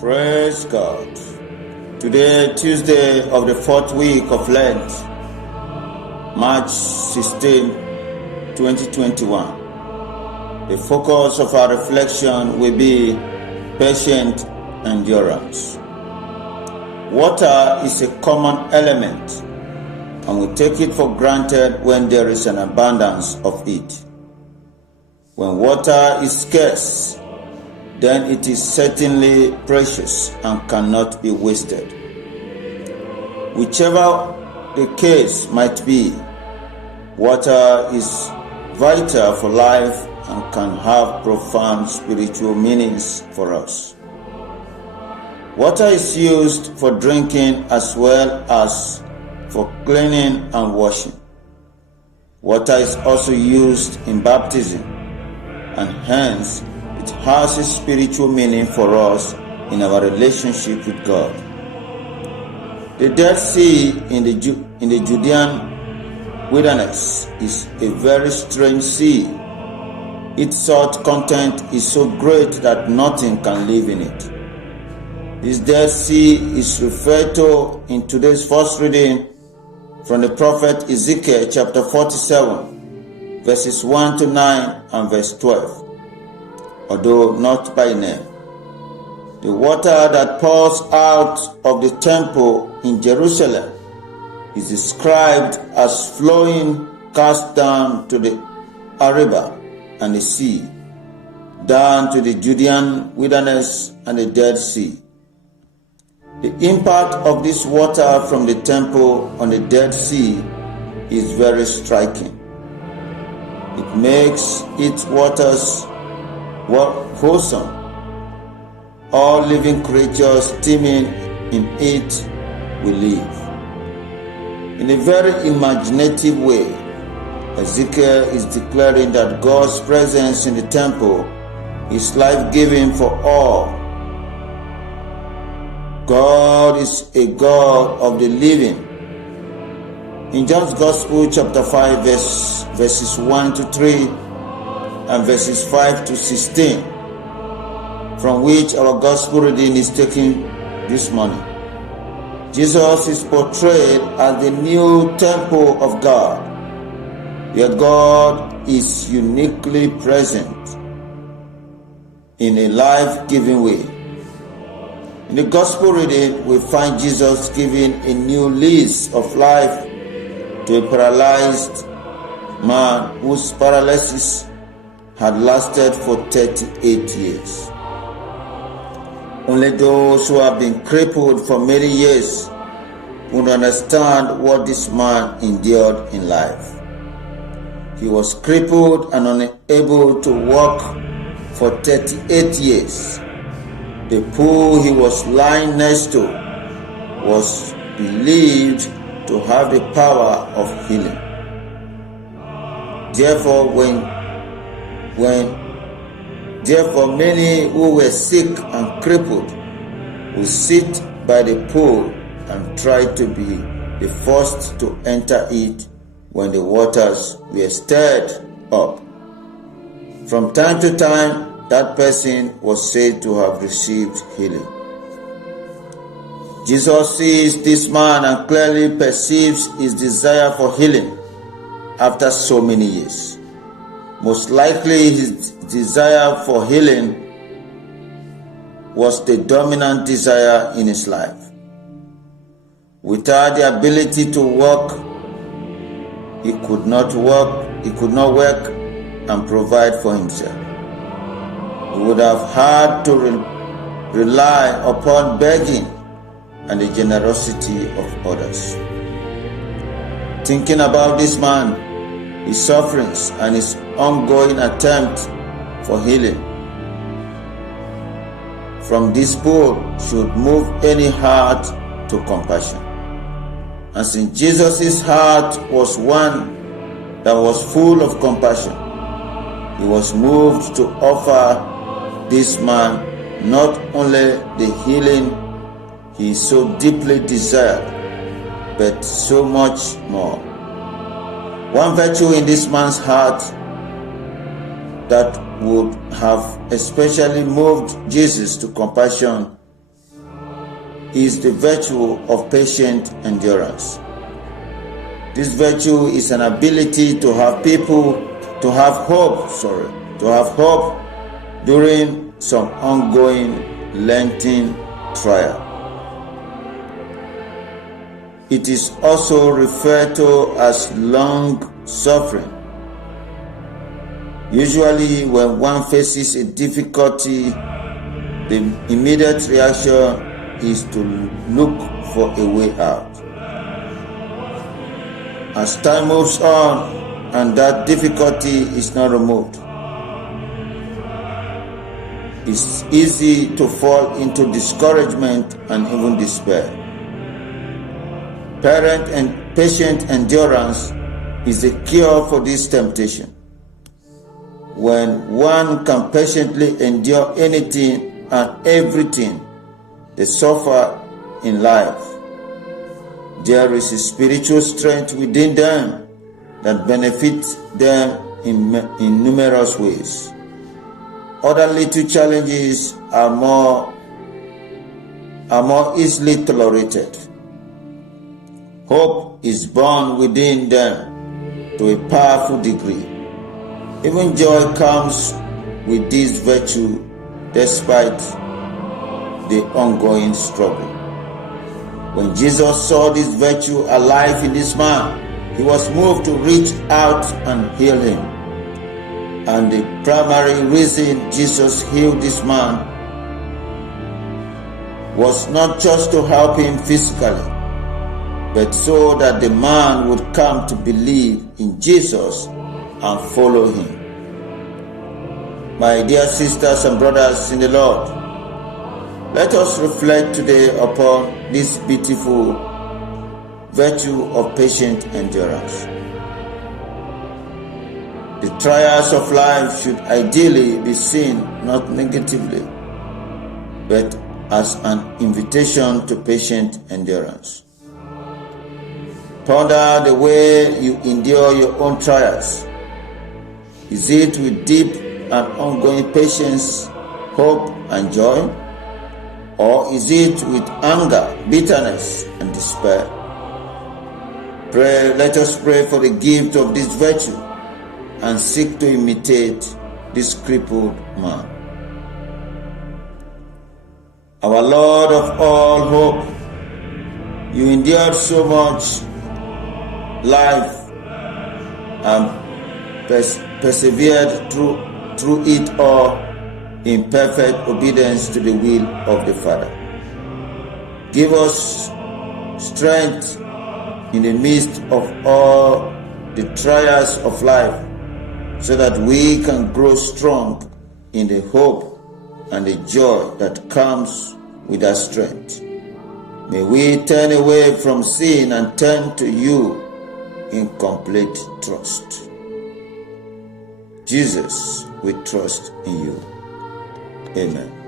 Praise God. Today, Tuesday of the fourth week of Lent, March 16, 2021. The focus of our reflection will be patient endurance. Water is a common element, and we take it for granted when there is an abundance of it. When water is scarce, then it is certainly precious and cannot be wasted. Whichever the case might be, water is vital for life and can have profound spiritual meanings for us. Water is used for drinking as well as for cleaning and washing. Water is also used in baptism, and hence it has a spiritual meaning for us in our relationship with God. The Dead Sea in the Judean wilderness is a very strange sea. Its salt content is so great that nothing can live in it. This Dead Sea is referred to in today's first reading from the prophet Ezekiel chapter 47, verses 1 to 9 and verse 12. Although not by name. The water that pours out of the temple in Jerusalem is described as flowing cast down to the Arabah and the sea, down to the Judean wilderness and the Dead Sea. The impact of this water from the temple on the Dead Sea is very striking. It makes its waters wholesome. All living creatures teeming in it will live. In a very imaginative way, Ezekiel is declaring that God's presence in the temple is life-giving for all. God is a God of the living. In John's Gospel, chapter 5, verses 1 to 3, and verses 5 to 16, from which our gospel reading is taken this morning. Jesus is portrayed as the new temple of God, yet God is uniquely present in a life-giving way. In the gospel reading, we find Jesus giving a new lease of life to a paralyzed man whose paralysis had lasted for 38 years. Only those who have been crippled for many years would understand what this man endured in life. He was crippled and unable to walk for 38 years. The pool he was lying next to was believed to have the power of healing. Therefore, many who were sick and crippled would sit by the pool and try to be the first to enter it when the waters were stirred up. From time to time, that person was said to have received healing. Jesus sees this man and clearly perceives his desire for healing after so many years. Most likely, his desire for healing was the dominant desire in his life. Without the ability to walk, he could not work and provide for himself. He would have had to rely upon begging and the generosity of others. Thinking about this man, his sufferings, and his ongoing attempt for healing from this pool should move any heart to compassion. And since Jesus' heart was one that was full of compassion, he was moved to offer this man not only the healing he so deeply desired, but so much more. One virtue in this man's heart that would have especially moved Jesus to compassion is the virtue of patient endurance. This virtue is an ability to have hope during some ongoing Lenten trial. It is also referred to as long suffering. Usually when one faces a difficulty, the immediate reaction is to look for a way out. As time moves on and that difficulty is not removed, it's easy to fall into discouragement and even despair. Patient endurance is a cure for this temptation. When one can patiently endure anything and everything they suffer in life, there is a spiritual strength within them that benefits them in numerous ways. Other little challenges are more easily tolerated. Hope is born within them to a powerful degree. Even joy comes with this virtue despite the ongoing struggle. When Jesus saw this virtue alive in this man, he was moved to reach out and heal him. And the primary reason Jesus healed this man was not just to help him physically, but so that the man would come to believe in Jesus and follow him. My dear sisters and brothers in the Lord, let us reflect today upon this beautiful virtue of patient endurance. The trials of life should ideally be seen not negatively, but as an invitation to patient endurance. Ponder the way you endure your own trials. Is it with deep and ongoing patience, hope, and joy? Or is it with anger, bitterness, and despair? Let us pray for the gift of this virtue and seek to imitate this crippled man. Our Lord of all hope, you endured so much life and persevered through it all in perfect obedience to the will of the Father. Give us strength in the midst of all the trials of life, so that we can grow strong in the hope and the joy that comes with our strength. May we turn away from sin and turn to you in complete trust. Jesus, we trust in you. Amen.